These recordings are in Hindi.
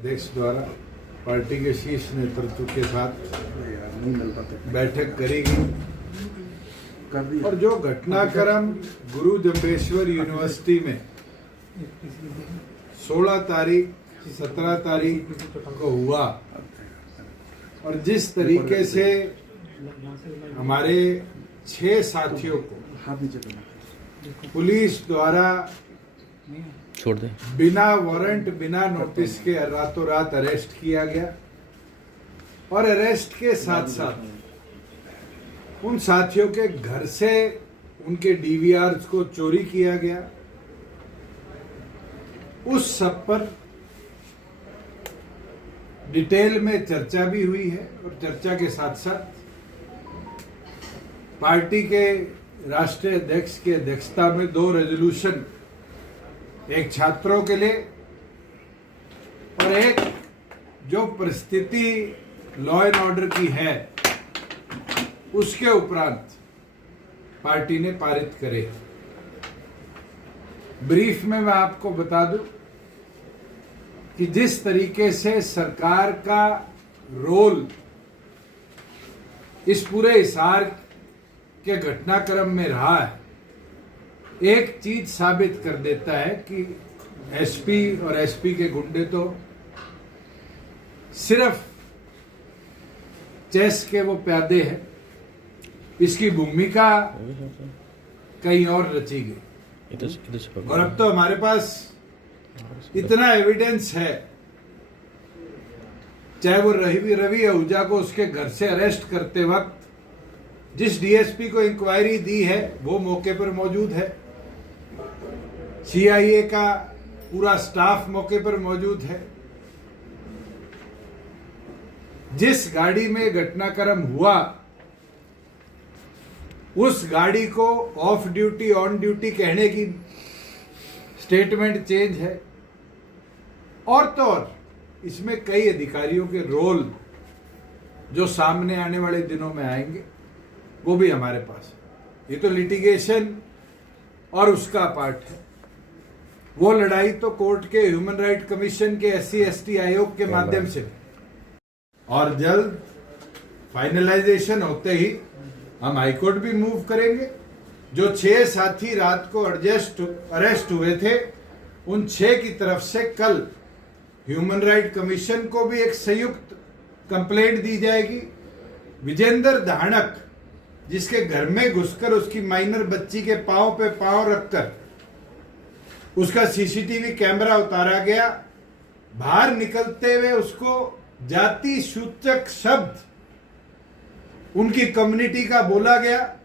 अध्यक्ष द्वारा पार्टी के शीर्ष नेतृत्व के साथ बैठक करी गई और जो घटनाक्रम गुरु जम्बेश्वर यूनिवर्सिटी में 16 तारीख 17 तारीख को हुआ और जिस तरीके से हमारे 6 साथियों को पुलिस द्वारा छोड़ दे बिना वारंट बिना नोटिस के रातों रात अरेस्ट किया गया और अरेस्ट के साथ साथ उन साथियों के घर से उनके डीवीआर्स को चोरी किया गया, उस सब पर डिटेल में चर्चा भी हुई है और चर्चा के साथ साथ पार्टी के राष्ट्रीय अध्यक्ष की अध्यक्षता में 2 रेजोल्यूशन, एक छात्रों के लिए और एक जो परिस्थिति लॉ एंड ऑर्डर की है उसके उपरांत पार्टी ने पारित करे। ब्रीफ में मैं आपको बता दूं कि जिस तरीके से सरकार का रोल इस पूरे हिसार के घटनाक्रम में रहा है, एक चीज साबित कर देता है कि एसपी और एसपी के गुंडे तो सिर्फ चेस के वो प्यादे हैं, इसकी भूमिका कहीं और रची गई। और अब तो हमारे पास इतना एविडेंस है, चाहे वो रवि आहूजा को उसके घर से अरेस्ट करते वक्त जिस डीएसपी को इंक्वायरी दी है वो मौके पर मौजूद है, सीआईए का पूरा स्टाफ मौके पर मौजूद है, जिस गाड़ी में घटनाक्रम हुआ उस गाड़ी को ऑफ ड्यूटी ऑन ड्यूटी कहने की स्टेटमेंट चेंज है और तो और इसमें कई अधिकारियों के रोल जो सामने आने वाले दिनों में आएंगे वो भी हमारे पास है। ये तो लिटिगेशन और उसका पार्ट है, वो लड़ाई तो कोर्ट के ह्यूमन राइट कमीशन के SC/ST आयोग के माध्यम से और जल्द फाइनलाइजेशन होते ही हम हाईकोर्ट भी मूव करेंगे। जो 6 साथी रात को अरेस्ट हुए थे उन 6 की तरफ से कल ह्यूमन राइट कमीशन को भी एक संयुक्त कंप्लेंट दी जाएगी। विजेंद्र धानक जिसके घर में घुसकर उसकी माइनर बच्ची के पांव पे पांव रखकर उसका सीसीटीवी कैमरा उतारा गया, बाहर निकलते हुए उसको जाति सूचक शब्द उनकी कम्युनिटी का बोला गया,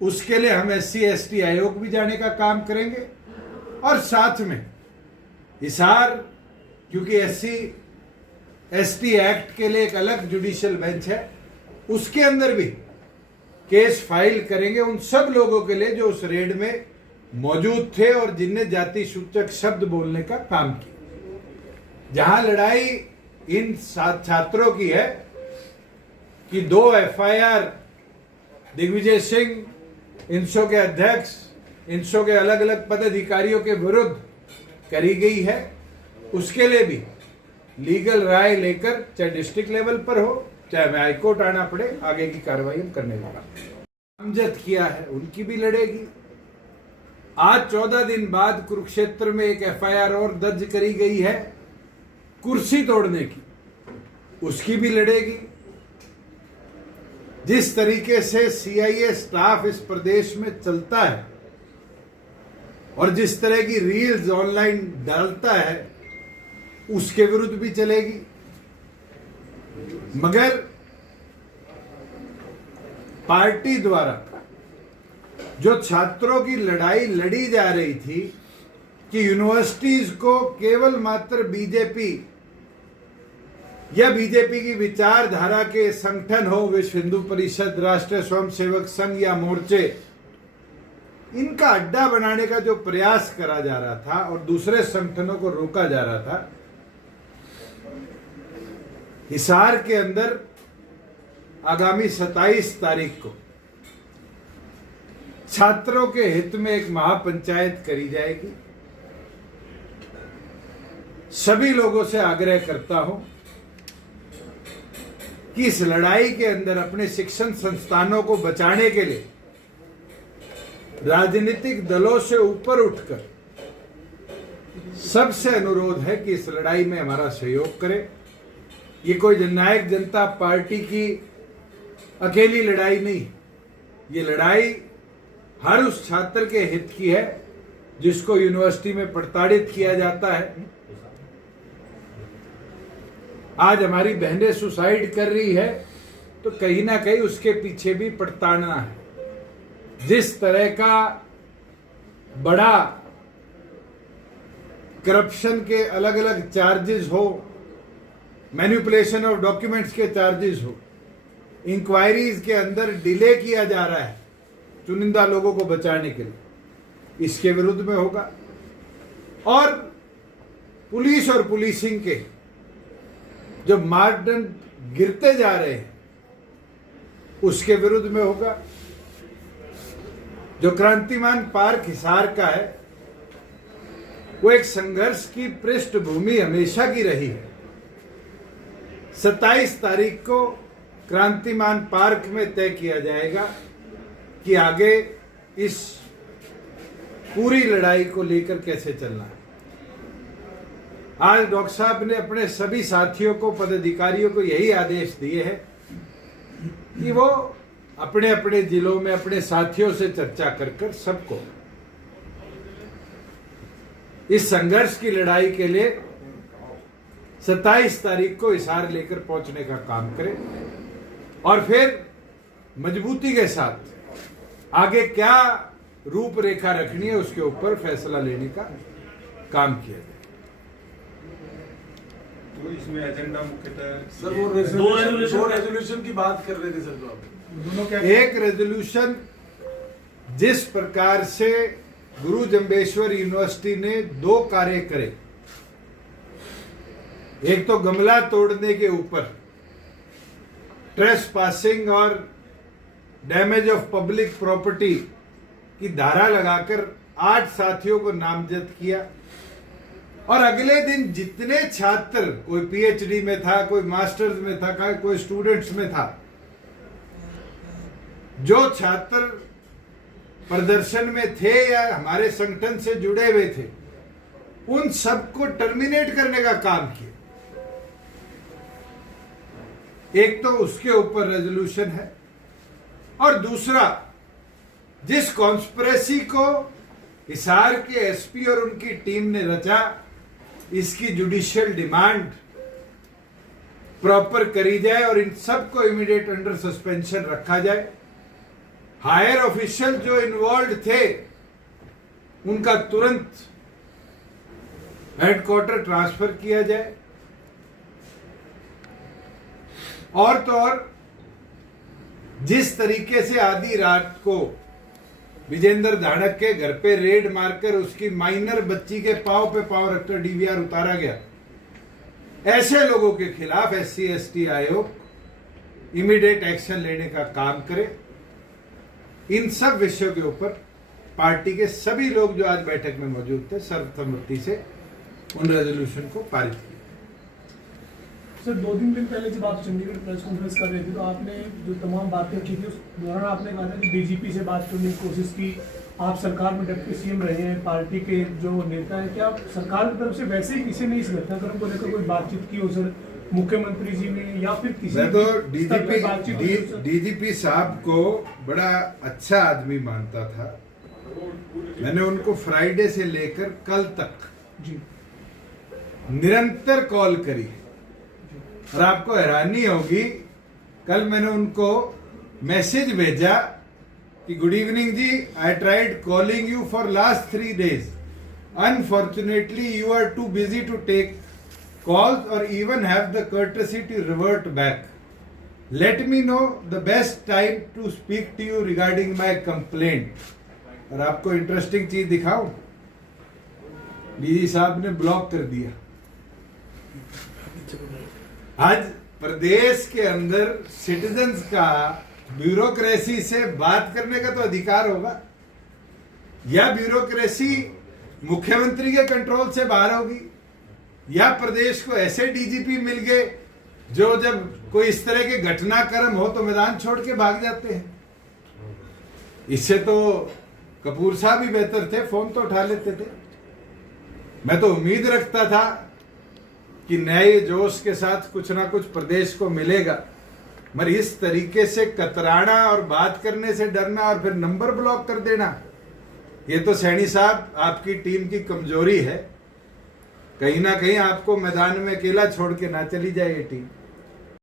उसके लिए हम SC/ST आयोग भी जाने का काम करेंगे। और साथ में हिसार, क्योंकि SC/ST एक्ट के लिए एक अलग जुडिशियल बेंच है, उसके अंदर भी केस फाइल करेंगे उन सब लोगों के लिए जो उस रेड में मौजूद थे और जिनने जाति सूचक शब्द बोलने का काम किया। जहां लड़ाई इन छात्रों की है कि 2 FIR दिग्विजय सिंह, इंसो के अध्यक्ष, इंसो के अलग अलग पदाधिकारियों के विरुद्ध करी गई है, उसके लिए भी लीगल राय लेकर चाहे डिस्ट्रिक्ट लेवल पर हो चाहे हमें हाईकोर्ट आना पड़े, आगे की कार्रवाई हम करने वाला नामजद किया है उनकी भी लड़ेगी। आज 14 दिन बाद कुरुक्षेत्र में एक FIR और दर्ज करी गई है कुर्सी तोड़ने की, उसकी भी लड़ेगी। जिस तरीके से CIA स्टाफ इस प्रदेश में चलता है और जिस तरह की रील्स ऑनलाइन डालता है उसके विरुद्ध भी चलेगी। मगर पार्टी द्वारा जो छात्रों की लड़ाई लड़ी जा रही थी कि यूनिवर्सिटीज को केवल मात्र बीजेपी या बीजेपी की विचारधारा के संगठन हो, विश्व हिंदू परिषद, राष्ट्रीय स्वयंसेवक संघ या मोर्चे, इनका अड्डा बनाने का जो प्रयास करा जा रहा था और दूसरे संगठनों को रोका जा रहा था, हिसार के अंदर आगामी 27 तारीख को छात्रों के हित में एक महापंचायत करी जाएगी। सभी लोगों से आग्रह करता हूं कि इस लड़ाई के अंदर अपने शिक्षण संस्थानों को बचाने के लिए राजनीतिक दलों से ऊपर उठकर सबसे अनुरोध है कि इस लड़ाई में हमारा सहयोग करें। ये कोई जननायक जनता पार्टी की अकेली लड़ाई नहीं, ये लड़ाई हर उस छात्र के हित की है जिसको यूनिवर्सिटी में प्रताड़ित किया जाता है। आज हमारी बहनें सुसाइड कर रही है तो कहीं ना कहीं उसके पीछे भी प्रताड़ना है। जिस तरह का बड़ा करप्शन के अलग अलग चार्जेस हो, मैनिपुलेशन ऑफ डॉक्यूमेंट्स के चार्जेस हो, इंक्वायरीज के अंदर डिले किया जा रहा है चुनिंदा लोगों को बचाने के लिए, इसके विरुद्ध में होगा। और पुलिस और पुलिसिंग के जो मानदंड गिरते जा रहे हैं उसके विरुद्ध में होगा। जो क्रांतिमान पार्क हिसार का है वो एक संघर्ष की पृष्ठभूमि हमेशा की रही है। 27 तारीख को क्रांतिमान पार्क में तय किया जाएगा कि आगे इस पूरी लड़ाई को लेकर कैसे चलना है। आज डॉक्टर साहब ने अपने सभी साथियों को, पदाधिकारियों को यही आदेश दिए हैं कि वो अपने अपने जिलों में अपने साथियों से चर्चा कर सबको इस संघर्ष की लड़ाई के लिए 27 तारीख को हिसार लेकर पहुंचने का काम करें और फिर मजबूती के साथ आगे क्या रूपरेखा रखनी है उसके ऊपर फैसला लेने का काम किया जाए। तो इसमें एजेंडा मुख्यतः सर वो रेजोल्यूशन की बात कर रहे थे सर, जो आप दोनों क्या एक रेजोल्यूशन जिस प्रकार से गुरु जम्बेश्वर यूनिवर्सिटी ने 2 कार्य करे, एक तो गमला तोड़ने के ऊपर ट्रेसपासिंग और डैमेज ऑफ पब्लिक प्रॉपर्टी की धारा लगाकर 8 साथियों को नामजद किया और अगले दिन जितने छात्र, कोई पीएचडी में था, कोई मास्टर्स में था, कोई स्टूडेंट्स में था, जो छात्र प्रदर्शन में थे या हमारे संगठन से जुड़े हुए थे, उन सबको टर्मिनेट करने का काम किया। एक तो उसके ऊपर रेजोल्यूशन है और दूसरा जिस कॉन्स्पिरेसी को हिसार के एसपी और उनकी टीम ने रचा, इसकी जुडिशियल डिमांड प्रॉपर करी जाए और इन सबको इमीडिएट अंडर सस्पेंशन रखा जाए। हायर ऑफिशियल जो इन्वॉल्व थे उनका तुरंत हेडक्वार्टर ट्रांसफर किया जाए और तो और जिस तरीके से आधी रात को विजेंद्र धाड़क के घर पे रेड मारकर उसकी माइनर बच्ची के पांव पे पांव रखकर डीवीआर उतारा गया, ऐसे लोगों के खिलाफ SC/ST आयोग इमीडिएट एक्शन लेने का काम करे। इन सब विषयों के ऊपर पार्टी के सभी लोग जो आज बैठक में मौजूद थे सर्वसम्मति से उन रेजोल्यूशन को पारित किया। सर 2-3 दिन पहले जब आप चंडीगढ़ प्रेस कॉन्फ्रेंस कर रहे थे तो आपने जो तमाम बातें की थी उस दौरान आपने कहा था कि डीजीपी से बात करने की कोशिश की, आप सरकार में डिप्टी सीएम रहे हैं, पार्टी के जो नेता हैं, क्या सरकार की तरफ से वैसे ही किसी ने इस घटनाक्रम को लेकर कोई बातचीत की हो सर, मुख्यमंत्री जी ने या फिर किसी? मैं तो डीजीपी साहब को बड़ा अच्छा आदमी मानता था। मैंने उनको फ्राइडे से लेकर कल तक जी निरंतर कॉल करी और आपको हैरानी होगी, कल मैंने उनको मैसेज भेजा कि good evening ji, I tried calling you for last 3 days, unfortunately you are too busy to take calls or even have the courtesy to revert back. Let me know the best time to speak to you regarding my complaint. और आपको इंटरेस्टिंग चीज दिखाऊं, डीजी साहब ने ब्लॉक कर दिया। आज प्रदेश के अंदर सिटीजन्स का ब्यूरोक्रेसी से बात करने का तो अधिकार होगा, या ब्यूरोक्रेसी मुख्यमंत्री के कंट्रोल से बाहर होगी। या प्रदेश को ऐसे डीजीपी मिल गए जो जब कोई इस तरह के घटनाक्रम हो तो मैदान छोड़ के भाग जाते हैं। इससे तो कपूर साहब ही बेहतर थे, फोन तो उठा लेते थे। मैं तो उम्मीद रखता था कि नए जोश के साथ कुछ ना कुछ प्रदेश को मिलेगा, मगर इस तरीके से कतराना और बात करने से डरना और फिर नंबर ब्लॉक कर देना, ये तो सैनी साहब आपकी टीम की कमजोरी है। कहीं ना कहीं आपको मैदान में अकेला छोड़ के ना चली जाए ये टीम।